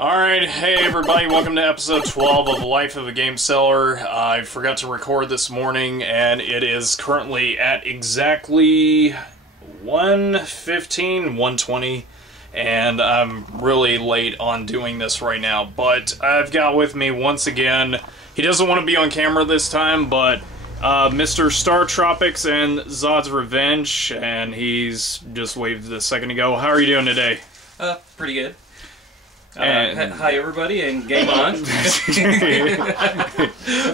Alright, hey everybody, welcome to episode 12 of Life of a Game Seller. I forgot to record this morning, and it is currently at exactly 1:15, 1:20, and I'm really late on doing this right now. But I've got with me once again, he doesn't want to be on camera this time, but Mr. Star Tropics and Zod's Revenge, and he's just waved a second ago. How are you doing today? Pretty good. Hi everybody, and game on.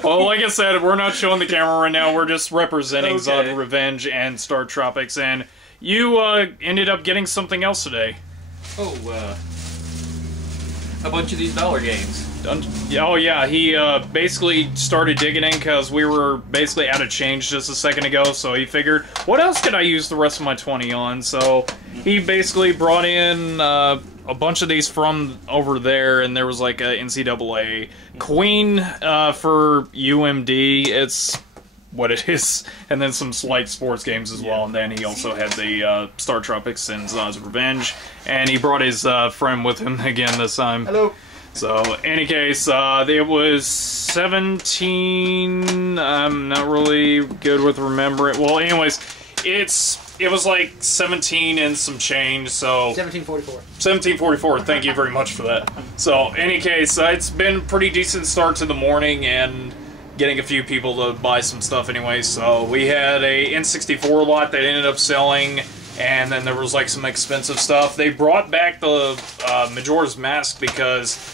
Well, like I said, we're not showing the camera right now. We're just representing Zod Revenge and Star Tropics, and you ended up getting something else today. Oh, a bunch of these dollar games. Oh yeah, he basically started digging in because we were basically out of change just a second ago, so he figured, what else could I use the rest of my 20 on? So he basically brought in a bunch of these from over there, and there was like a NCAA Queen for UMD. It's what it is, and then some slight sports games as well. And then he also had the Star Tropics and Zod's Revenge, and he brought his friend with him again this time. Hello. So, any case, it was 17. I'm not really good with remembering. Well, anyways, it was like 17 and some change, so... 1744. 1744, thank you very much for that. So, any case, it's been a pretty decent start to the morning, and getting a few people to buy some stuff anyway. So, we had a N64 lot that ended up selling, and then there was like some expensive stuff. They brought back the Majora's Mask because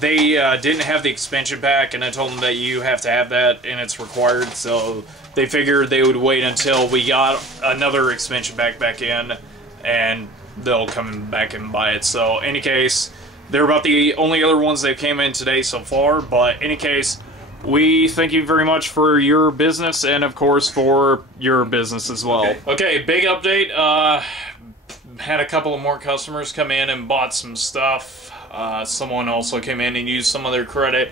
they didn't have the expansion pack, and I told them that you have to have that, and it's required, so they figured they would wait until we got another expansion pack back in, and they'll come back and buy it. So, any case, they're about the only other ones that came in today so far, but any case, we thank you very much for your business, and of course for your business as well. Okay, big update. Had a couple of more customers come in and bought some stuff. Someone also came in and used some of their credit,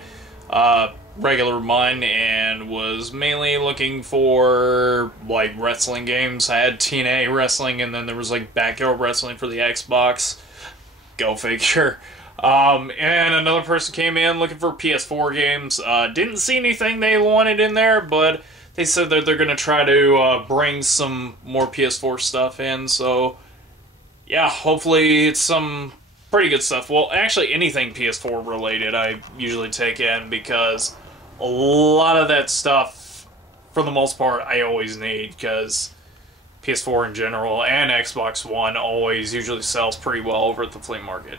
regular mine, and was mainly looking for like wrestling games. I had TNA wrestling, and then there was like Backyard Wrestling for the Xbox. Go figure. And another person came in looking for PS4 games. Didn't see anything they wanted in there, but they said that they're going to try to bring some more PS4 stuff in. So, yeah, hopefully it's some pretty good stuff. Well, actually, anything PS4 related I usually take in, because a lot of that stuff, for the most part, I always need, because PS4 in general and Xbox One always usually sells pretty well over at the flea market.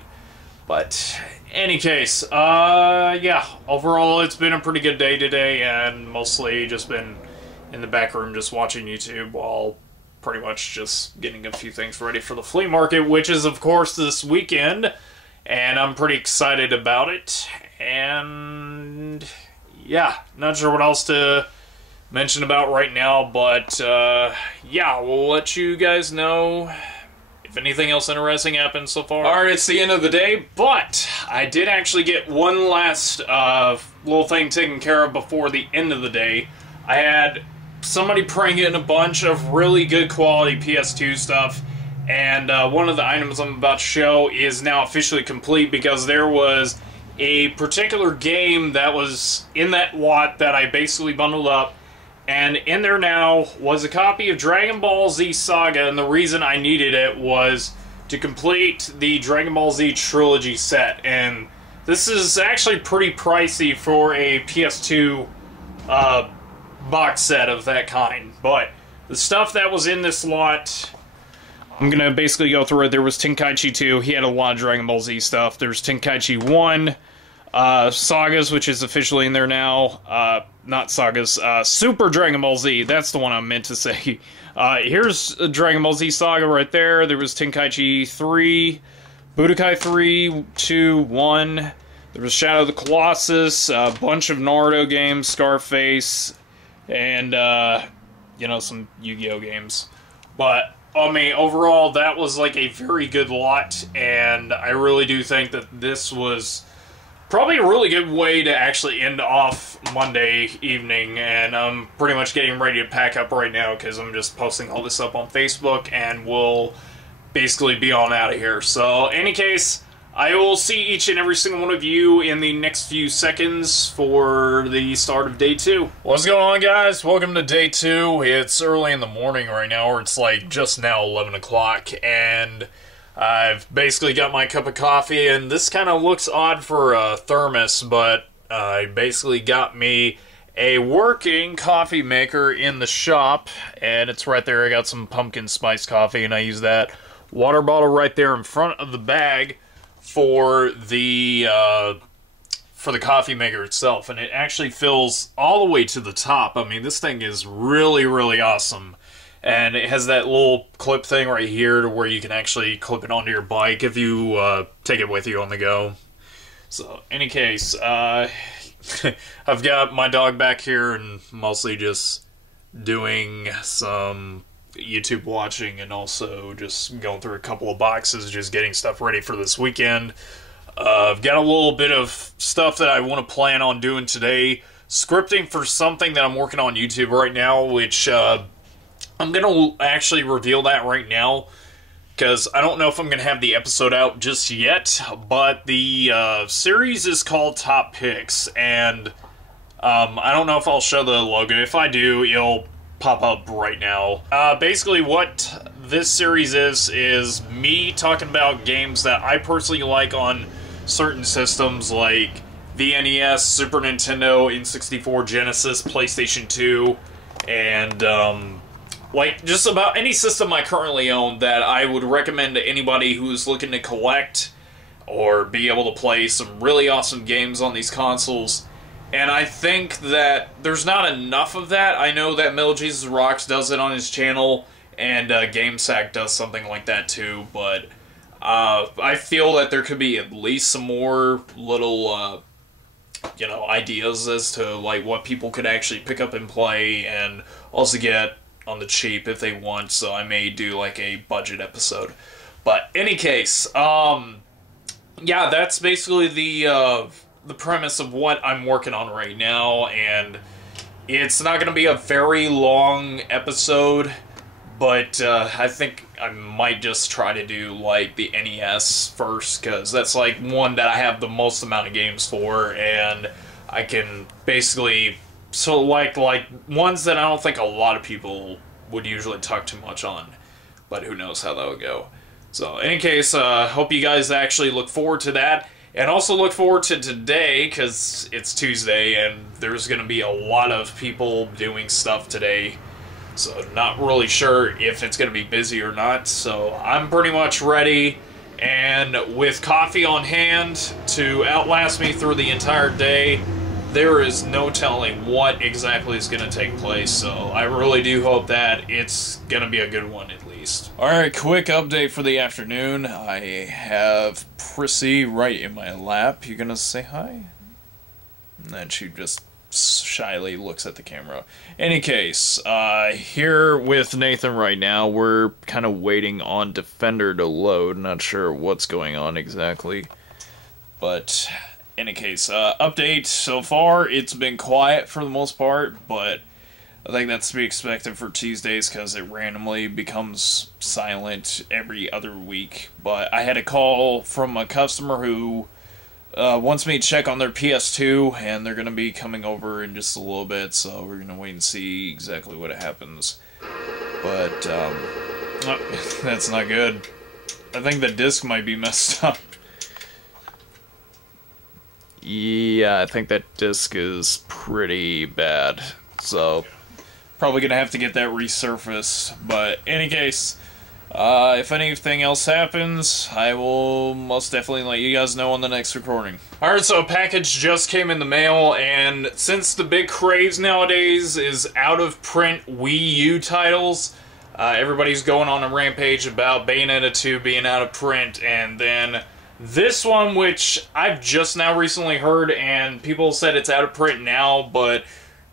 But, any case, yeah, overall it's been a pretty good day today, and mostly just been in the back room just watching YouTube while pretty much just getting a few things ready for the flea market, which is, of course, this weekend, and I'm pretty excited about it. And yeah, not sure what else to mention about right now, but yeah, we'll let you guys know if anything else interesting happened so far. Alright, it's the end of the day, but I did actually get one last little thing taken care of before the end of the day. I had somebody bring in a bunch of really good quality PS2 stuff, and one of the items I'm about to show is now officially complete, because there was a particular game that was in that lot that I basically bundled up, and in there now was a copy of Dragon Ball Z Saga, and the reason I needed it was to complete the Dragon Ball Z trilogy set, and this is actually pretty pricey for a PS2 box set of that kind. But the stuff that was in this lot, I'm gonna basically go through it. There was Tenkaichi 2, he had a lot of Dragon Ball Z stuff. There's Tenkaichi 1, Sagas, which is officially in there now. Not Sagas, Super Dragon Ball Z, that's the one I meant to say. Here's Dragon Ball Z Saga right there. There was Tenkaichi 3, Budokai 3, 2, 1. There was Shadow of the Colossus, a bunch of Naruto games, Scarface, and, you know, some Yu-Gi-Oh games. But, I mean, overall, that was like a very good lot, and I really do think that this was probably a really good way to actually end off Monday evening, and I'm pretty much getting ready to pack up right now, because I'm just posting all this up on Facebook, and we'll basically be on out of here. So, in any case, I will see each and every single one of you in the next few seconds for the start of day 2. What's going on, guys? Welcome to day 2. It's early in the morning right now, or it's like just now 11 o'clock, and I've basically got my cup of coffee, and this kind of looks odd for a thermos, but I basically got me a working coffee maker in the shop, and it's right there. I got some pumpkin spice coffee, and I use that water bottle right there in front of the bag for the coffee maker itself, and it actually fills all the way to the top. I mean, this thing is really, really awesome, and it has that little clip thing right here to where you can actually clip it onto your bike if you take it with you on the go. So, any case, I've got my dog back here and mostly just doing some YouTube watching and also just going through a couple of boxes, just getting stuff ready for this weekend. I've got a little bit of stuff that I want to plan on doing today. Scripting for something that I'm working on YouTube right now, which I'm going to actually reveal that right now, because I don't know if I'm going to have the episode out just yet, but the series is called Top Picks, and I don't know if I'll show the logo. If I do, it'll pop up right now. Basically what this series is me talking about games that I personally like on certain systems like the NES, Super Nintendo, N64, Genesis, PlayStation 2, and like just about any system I currently own that I would recommend to anybody who's looking to collect or be able to play some really awesome games on these consoles. And I think that there's not enough of that. I know that Metal Jesus Rocks does it on his channel, and GameSack does something like that too, but I feel that there could be at least some more little, you know, ideas as to like what people could actually pick up and play, and also get on the cheap if they want, so I may do like a budget episode. But any case, yeah, that's basically the premise of what I'm working on right now, and it's not going to be a very long episode, but I think I might just try to do like the NES first, because that's like one that I have the most amount of games for, and I can basically, so like ones that I don't think a lot of people would usually talk too much on, but who knows how that would go. So in any case, hope you guys actually look forward to that. And also look forward to today, because it's Tuesday, and there's going to be a lot of people doing stuff today. So not really sure if it's going to be busy or not. So I'm pretty much ready, and with coffee on hand to outlast me through the entire day, there is no telling what exactly is going to take place. So I really do hope that it's going to be a good one at least. Alright, quick update for the afternoon. I have Prissy right in my lap. You gonna say hi? And then she just shyly looks at the camera. Any case, here with Nathan right now, we're kind of waiting on Defender to load. Not sure what's going on exactly. But in any case, update so far, it's been quiet for the most part, but I think that's to be expected for Tuesdays because it randomly becomes silent every other week. But I had a call from a customer who wants me to check on their PS2, and they're going to be coming over in just a little bit, so we're going to wait and see exactly what happens. But that's not good. I think the disc might be messed up. Yeah, I think that disc is pretty bad, so probably gonna have to get that resurfaced. But in any case, if anything else happens, I will most definitely let you guys know on the next recording. Alright, so a package just came in the mail, and since the big craze nowadays is out of print Wii U titles, everybody's going on a rampage about Bayonetta 2 being out of print, and then this one, which I've just now recently heard, and people said it's out of print now, but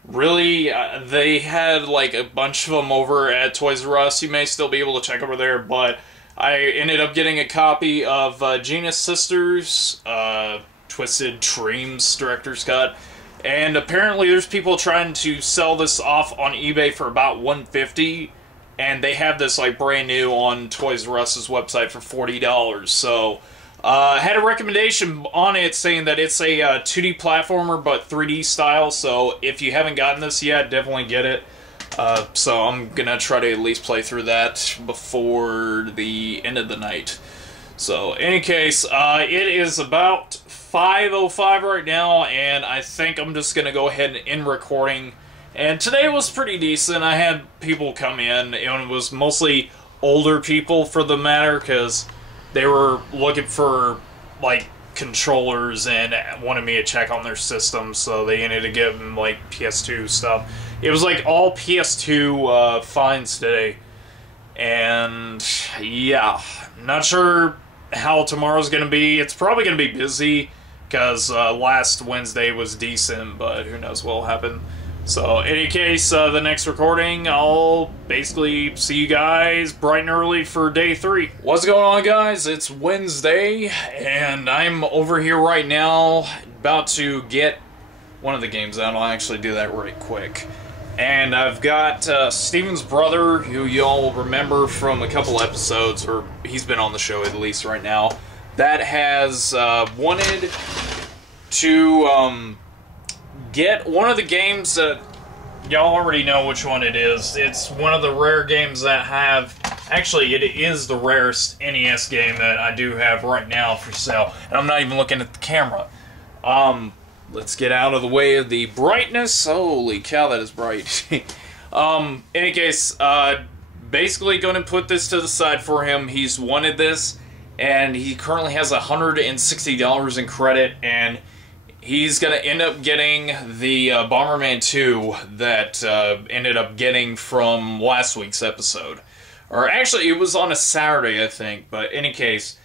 really, they had like a bunch of them over at Toys R Us. You may still be able to check over there, but I ended up getting a copy of Gina's Sisters, Twisted Dreams Director's Cut, and apparently there's people trying to sell this off on eBay for about $150, and they have this like brand new on Toys R Us's website for $40, so Had a recommendation on it saying that it's a 2D platformer, but 3D style, so if you haven't gotten this yet, definitely get it. So I'm gonna try to at least play through that before the end of the night. So, in any case, it is about 5:05 right now, and I think I'm just gonna go ahead and end recording. And today was pretty decent. I had people come in, and it was mostly older people for the matter, because they were looking for, like, controllers and wanted me to check on their system, so they ended up getting, like, PS2 stuff. It was, like, all PS2 finds today. And, yeah, not sure how tomorrow's going to be. It's probably going to be busy, because last Wednesday was decent, but who knows what will happen. So, in any case, the next recording, I'll basically see you guys bright and early for day 3. What's going on, guys? It's Wednesday, and I'm over here right now, about to get one of the games out. I'll actually do that right quick. And I've got Steven's brother, who y'all will remember from a couple episodes, or he's been on the show at least right now, that has wanted to get one of the games that y'all already know which one it is. It's one of the rare games that have... Actually, it is the rarest NES game that I do have right now for sale. And I'm not even looking at the camera. Let's get out of the way of the brightness. Holy cow, that is bright. Any case, basically going to put this to the side for him. He's wanted this, and he currently has $160 in credit, and he's going to end up getting the Bomberman 2 that ended up getting from last week's episode. Or actually, it was on a Saturday, I think. But in any case,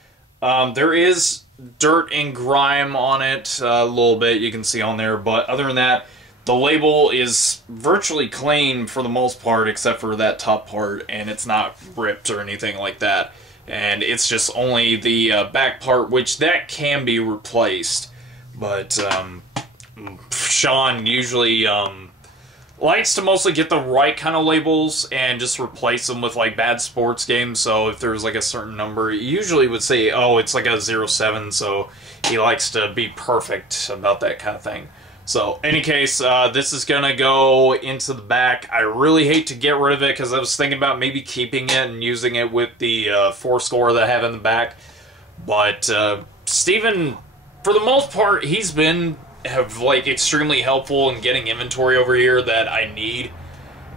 there is dirt and grime on it a little bit, you can see on there. But other than that, the label is virtually clean for the most part, except for that top part. And it's not ripped or anything like that. And it's just only the back part, which that can be replaced. But Sean usually likes to mostly get the right kind of labels and just replace them with like bad sports games. So if there's like a certain number, he usually would say, oh, it's like a 07, so he likes to be perfect about that kind of thing. So, any case, this is going to go into the back. I really hate to get rid of it, because I was thinking about maybe keeping it and using it with the 4 score that I have in the back. But Steven, for the most part, he's been like extremely helpful in getting inventory over here that I need,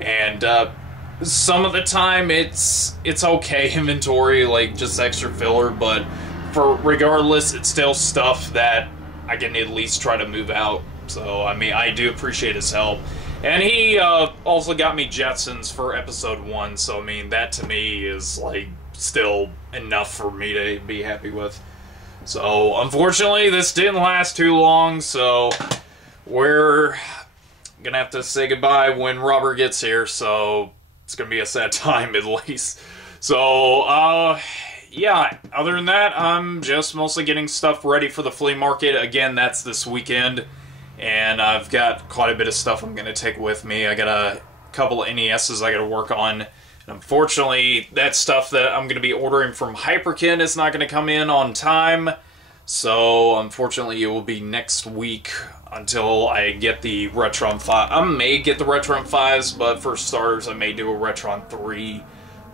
and some of the time it's okay inventory, like just extra filler, but for regardless, it's still stuff that I can at least try to move out. So I mean, I do appreciate his help, and he also got me Jetsons for episode 1. So I mean, that to me is like still enough for me to be happy with. So, unfortunately, this didn't last too long, so we're gonna have to say goodbye when Robert gets here, so it's gonna be a sad time at least. So, yeah, other than that, I'm just mostly getting stuff ready for the flea market. Again, that's this weekend, and I've got quite a bit of stuff I'm gonna take with me. I got a couple of NESs I gotta work on. Unfortunately, that stuff that I'm going to be ordering from Hyperkin is not going to come in on time. So, unfortunately, it will be next week until I get the Retron 5. I may get the Retron 5s, but for starters, I may do a Retron 3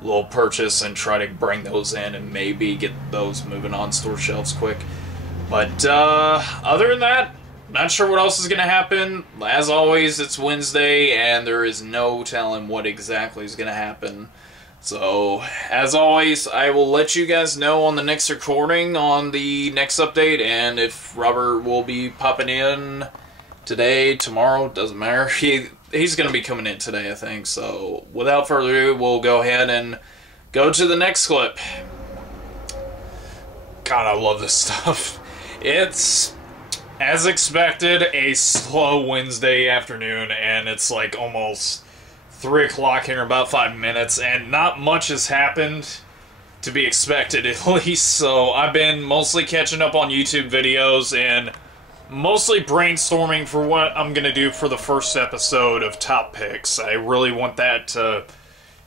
little purchase and try to bring those in and maybe get those moving on store shelves quick. But, other than that, not sure what else is going to happen. As always, it's Wednesday, and there is no telling what exactly is going to happen. So, as always, I will let you guys know on the next recording, on the next update, and if Robert will be popping in today, tomorrow, doesn't matter. He's going to be coming in today, I think. So, without further ado, we'll go ahead and go to the next clip. God, I love this stuff. It's, as expected, a slow Wednesday afternoon, and it's like almost 3 o'clock here in about 5 minutes, and not much has happened to be expected, at least. So I've been mostly catching up on YouTube videos and mostly brainstorming for what I'm going to do for the first episode of Top Picks. I really want that to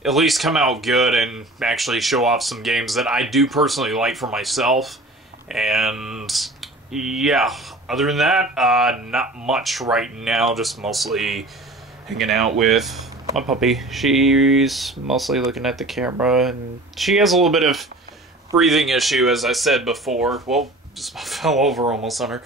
at least come out good and actually show off some games that I do personally like for myself. And yeah, other than that, not much right now, just mostly hanging out with my puppy. She's mostly looking at the camera, and she has a little bit of breathing issue, as I said before. Well, just fell over almost on her.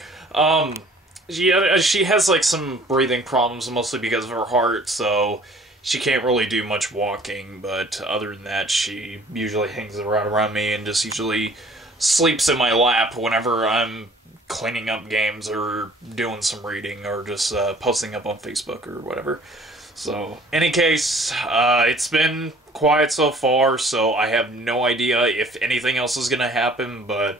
She has like some breathing problems, mostly because of her heart, so she can't really do much walking, but other than that, she usually hangs around me and just usually sleeps in my lap whenever I'm cleaning up games or doing some reading or just posting up on Facebook or whatever. So, any case, it's been quiet so far, so I have no idea if anything else is going to happen, but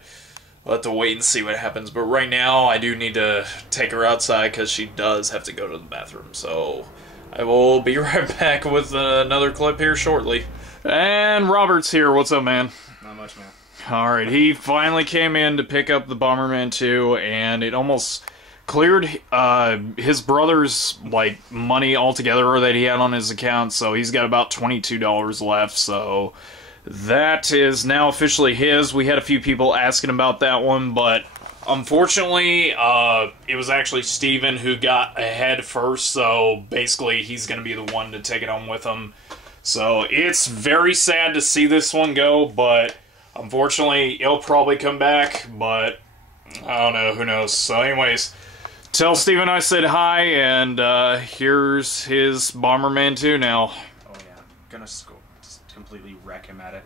we'll have to wait and see what happens. But right now, I do need to take her outside because she does have to go to the bathroom. So, I will be right back with another clip here shortly. And Robert's here. What's up, man? Not much, man. Alright, he finally came in to pick up the Bomberman 2, and it almost cleared his brother's like money altogether that he had on his account, so he's got about $22 left, so that is now officially his. We had a few people asking about that one, but unfortunately it was actually Steven who got ahead first, so basically he's going to be the one to take it on with him. So it's very sad to see this one go, but unfortunately it'll probably come back, but I don't know, who knows. So anyways, tell Steven I said hi, and here's his Bomberman 2 now. Oh yeah, gonna just completely wreck him at it.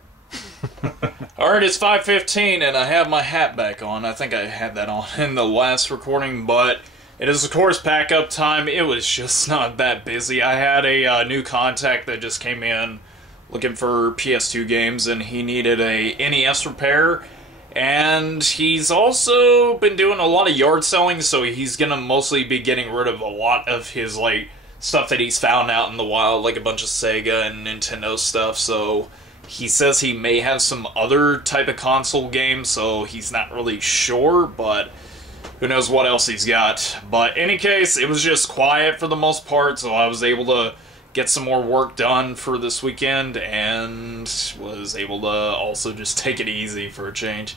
Alright, it's 5:15 and I have my hat back on. I think I had that on in the last recording, but it is of course pack up time. It was just not that busy. I had a new contact that just came in looking for PS2 games, and he needed a NES repair. And he's also been doing a lot of yard selling, so he's gonna mostly be getting rid of a lot of his, like, stuff that he's found out in the wild, like a bunch of Sega and Nintendo stuff, so he says he may have some other type of console games, so he's not really sure, but who knows what else he's got. But in any case, it was just quiet for the most part, so I was able to get some more work done for this weekend, and was able to also just take it easy for a change.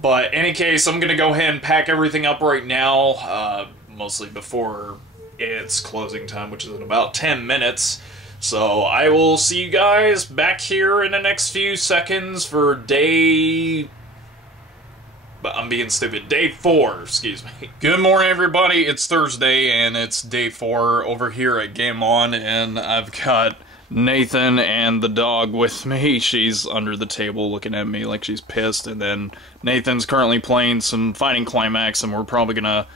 But in any case, I'm going to go ahead and pack everything up right now, mostly before it's closing time, which is in about 10 minutes. So I will see you guys back here in the next few seconds for day 4, excuse me. Good morning, everybody. It's Thursday, and it's day 4 over here at Game On, and I've got Nathan and the dog with me. She's under the table looking at me like she's pissed, and then Nathan's currently playing some Fighting Climax, and we're probably gonna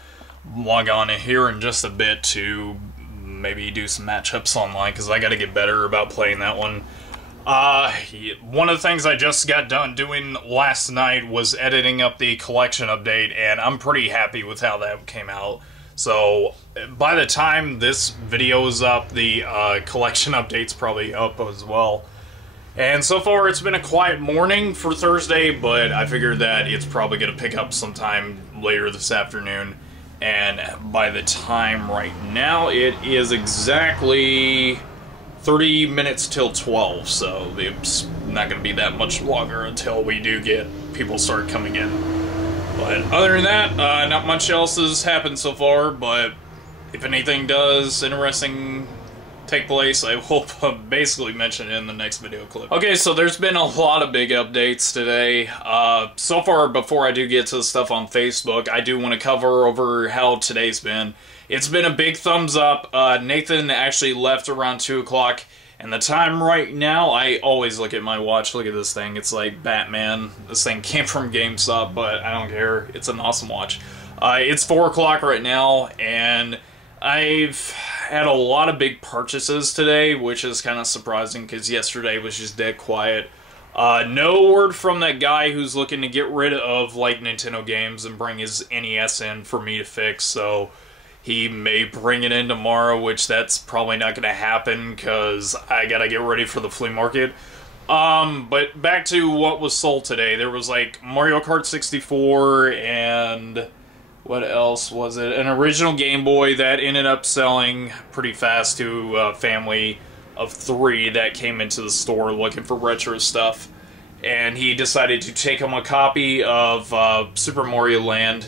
log on in here in just a bit to maybe do some matchups online, because I gotta get better about playing that one. One of the things I just got done doing last night was editing up the collection update, and I'm pretty happy with how that came out. So by the time this video is up, the collection update's probably up as well. And so far it's been a quiet morning for Thursday, but I figured that it's probably going to pick up sometime later this afternoon. And by the time right now, it is exactly 30 minutes till 12, so it's not going to be that much longer until we do get people start coming in. But other than that, not much else has happened so far, but if anything does interesting take place, I will basically mention it in the next video clip. Okay, so there's been a lot of big updates today. So far, before I do get to the stuff on Facebook, I do want to cover over how today's been. It's been a big thumbs up. Nathan actually left around 2 o'clock, and the time right now, I always look at my watch. Look at this thing. It's like Batman. This thing came from GameStop, but I don't care. It's an awesome watch. It's 4 o'clock right now, and I've had a lot of big purchases today, which is kind of surprising because yesterday was just dead quiet. No word from that guy who's looking to get rid of like Nintendo games and bring his NES in for me to fix, so he may bring it in tomorrow, which that's probably not going to happen because I gotta get ready for the flea market. But back to what was sold today. There was like Mario Kart 64 and what else was it? An original Game Boy that ended up selling pretty fast to a family of 3 that came into the store looking for retro stuff. and he decided to take home a copy of Super Mario Land,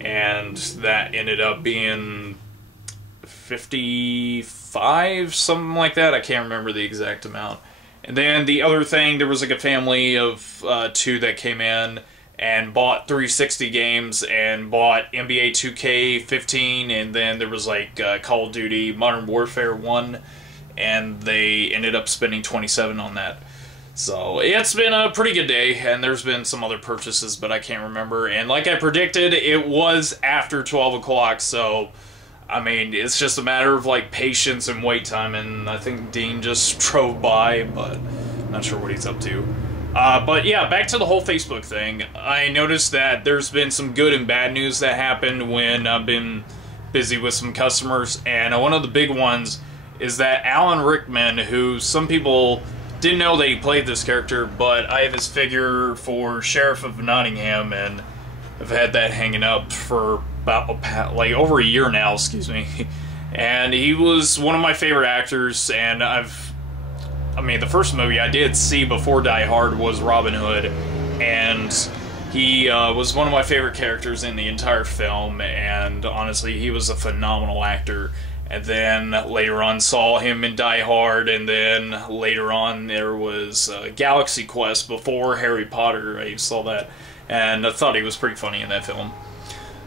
and that ended up being 55, something like that. I can't remember the exact amount. And then the other thing, there was like a family of 2 that came in and bought 360 games and bought NBA 2K15, and then there was like Call of Duty Modern Warfare 1, and they ended up spending 27 on that. So it's been a pretty good day, and there's been some other purchases, but I can't remember. And like I predicted, it was after 12 o'clock, so I mean, it's just a matter of like patience and wait time, and I think Dean just drove by, but I'm not sure what he's up to. But yeah, back to the whole Facebook thing. I noticed that there's been some good and bad news that happened when I've been busy with some customers, and one of the big ones is that Alan Rickman, who some people didn't know that he played this character, but I have his figure for Sheriff of Nottingham, and I've had that hanging up for about like over a year now, excuse me. And he was one of my favorite actors, and I mean, the first movie I did see before Die Hard was Robin Hood, and he was one of my favorite characters in the entire film, and honestly, he was a phenomenal actor. And then later on saw him in Die Hard, and then later on there was Galaxy Quest before Harry Potter. I saw that, and I thought he was pretty funny in that film.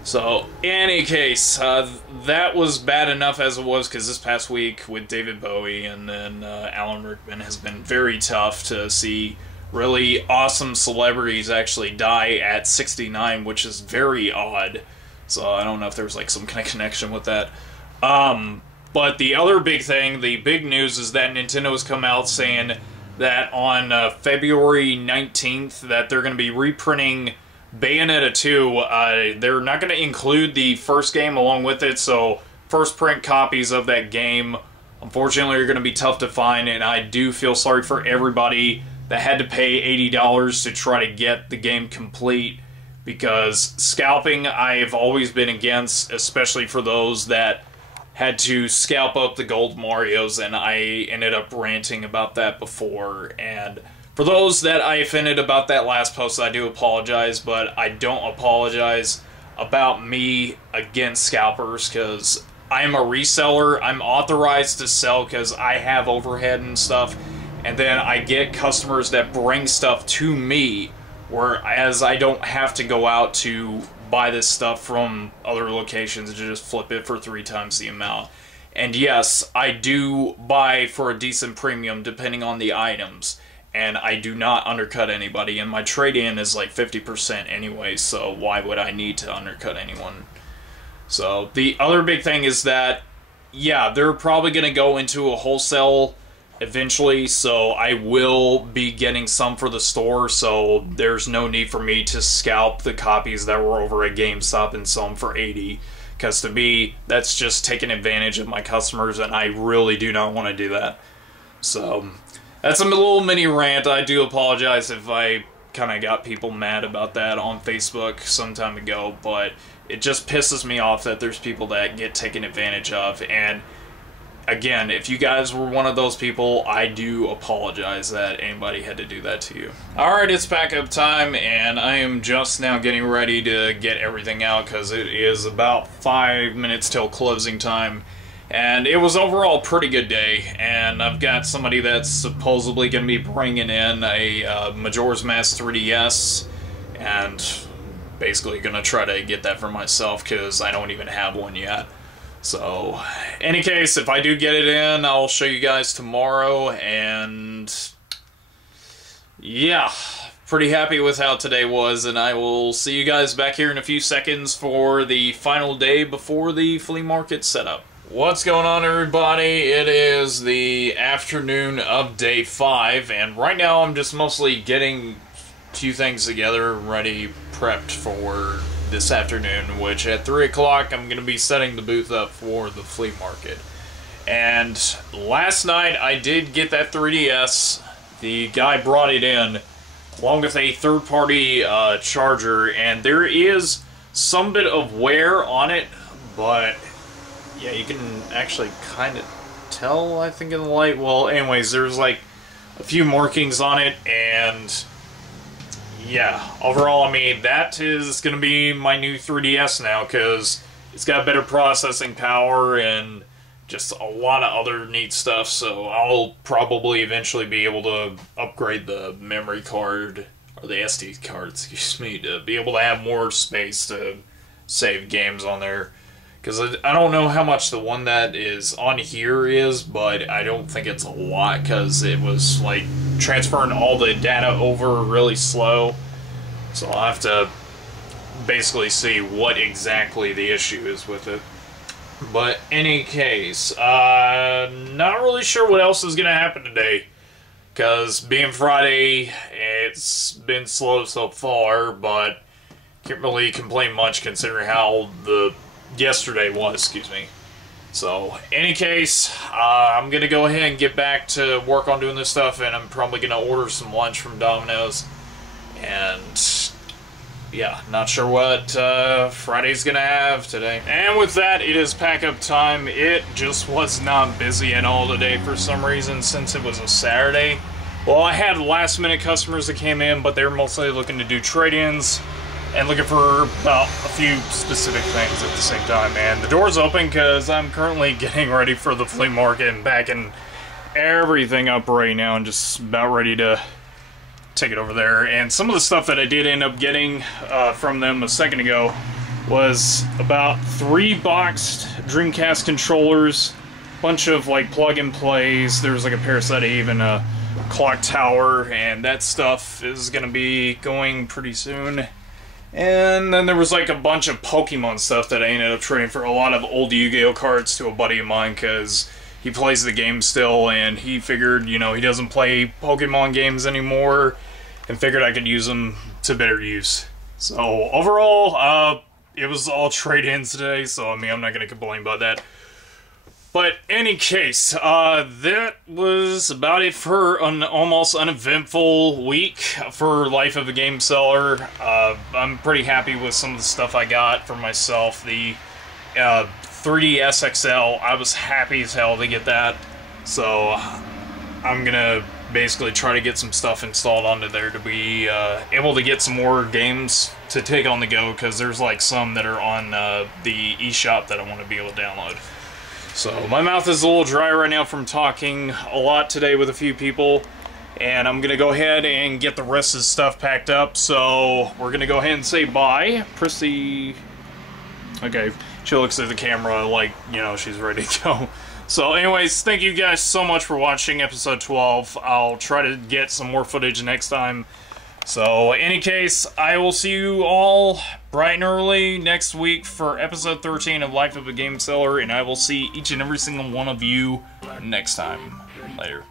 So, in any case, that was bad enough as it was, because this past week with David Bowie and then Alan Rickman has been very tough to see really awesome celebrities actually die at 69, which is very odd. So I don't know if there's like some kind of connection with that. But the other big thing, the big news, is that Nintendo has come out saying that on February 19th that they're going to be reprinting Bayonetta 2. They're not going to include the first game along with it, so first print copies of that game, unfortunately, are going to be tough to find, and I do feel sorry for everybody that had to pay $80 to try to get the game complete, because scalping I've always been against, especially for those that had to scalp up the gold Marios, and I ended up ranting about that before. And for those that I offended about that last post, I do apologize, but I don't apologize about me against scalpers, because I'm a reseller. I'm authorized to sell because I have overhead and stuff, and then I get customers that bring stuff to me, whereas I don't have to go out to buy this stuff from other locations and just flip it for 3 times the amount. And yes, I do buy for a decent premium depending on the items, and I do not undercut anybody, and my trade-in is like 50% anyway, so why would I need to undercut anyone? So the other big thing is that, yeah, they're probably going to go into a wholesale eventually, so I will be getting some for the store, so there's no need for me to scalp the copies that were over at GameStop and sell them for $80, because to me, that's just taking advantage of my customers, and I really do not want to do that. So that's a little mini rant. I do apologize if I kind of got people mad about that on Facebook some time ago, but it just pisses me off that there's people that get taken advantage of. And again, if you guys were one of those people, I do apologize that anybody had to do that to you. Alright, it's backup time, and I am just now getting ready to get everything out because it is about 5 minutes till closing time. And it was overall a pretty good day, and I've got somebody that's supposedly going to be bringing in a Majora's Mask 3DS, and basically going to try to get that for myself because I don't even have one yet. So, any case, if I do get it in, I'll show you guys tomorrow, and yeah, pretty happy with how today was, and I will see you guys back here in a few seconds for the final day before the flea market setup. What's going on, everybody? It is the afternoon of day 5, and right now I'm just mostly getting a few things together, ready, prepped for this afternoon, which at 3 o'clock I'm going to be setting the booth up for the flea market. And last night I did get that 3DS. The guy brought it in along with a third-party charger, and there is some bit of wear on it, but yeah, you can actually kind of tell, I think, in the light. Well, anyways, there's like a few markings on it, and yeah, overall, I mean, that is going to be my new 3DS now, because it's got better processing power and just a lot of other neat stuff, so I'll probably eventually be able to upgrade the memory card, or the SD card, excuse me, to be able to have more space to save games on there. Because I don't know how much the one that is on here is, but I don't think it's a lot, because it was like transferring all the data over really slow. So I'll have to basically see what exactly the issue is with it. But any case, not really sure what else is going to happen today. Because being Friday, it's been slow so far, but can't really complain much considering how the yesterday was, excuse me. So, any case, I'm going to go ahead and get back to work on doing this stuff, and I'm probably going to order some lunch from Domino's. And yeah, not sure what Friday's gonna have today. And with that, it is pack-up time. It just was not busy at all today for some reason, since it was a Saturday. Well, I had last-minute customers that came in, but they were mostly looking to do trade-ins and looking for a few specific things at the same time. And the door's open because I'm currently getting ready for the flea market and backing everything up right now and just about ready to take it over there. And some of the stuff that I did end up getting from them a second ago was about 3 boxed Dreamcast controllers, bunch of like plug-and-plays. There was like a Parasite Eve and a clock tower, and that stuff is gonna be going pretty soon. And then there was like a bunch of Pokemon stuff that I ended up trading for a lot of old Yu-Gi-Oh cards to a buddy of mine, because he plays the game still, and he figured, you know, he doesn't play Pokemon games anymore, and figured I could use them to better use. So overall, it was all trade-ins today, so I mean, I'm not going to complain about that. But any case, that was about it for an almost uneventful week for Life of a Game Seller. I'm pretty happy with some of the stuff I got for myself. The 3DS XL, I was happy as hell to get that. So I'm gonna basically try to get some stuff installed onto there to be able to get some more games to take on the go, because there's like some that are on the eShop that I want to be able to download. So my mouth is a little dry right now from talking a lot today with a few people, and I'm gonna go ahead and get the rest of the stuff packed up. So we're gonna go ahead and say bye. Prissy, okay, she looks at the camera like, you know, she's ready to go. So anyways, thank you guys so much for watching episode 12. I'll try to get some more footage next time. So, in any case, I will see you all bright and early next week for episode 13 of Life of a Game Seller, and I will see each and every single one of you next time. Later.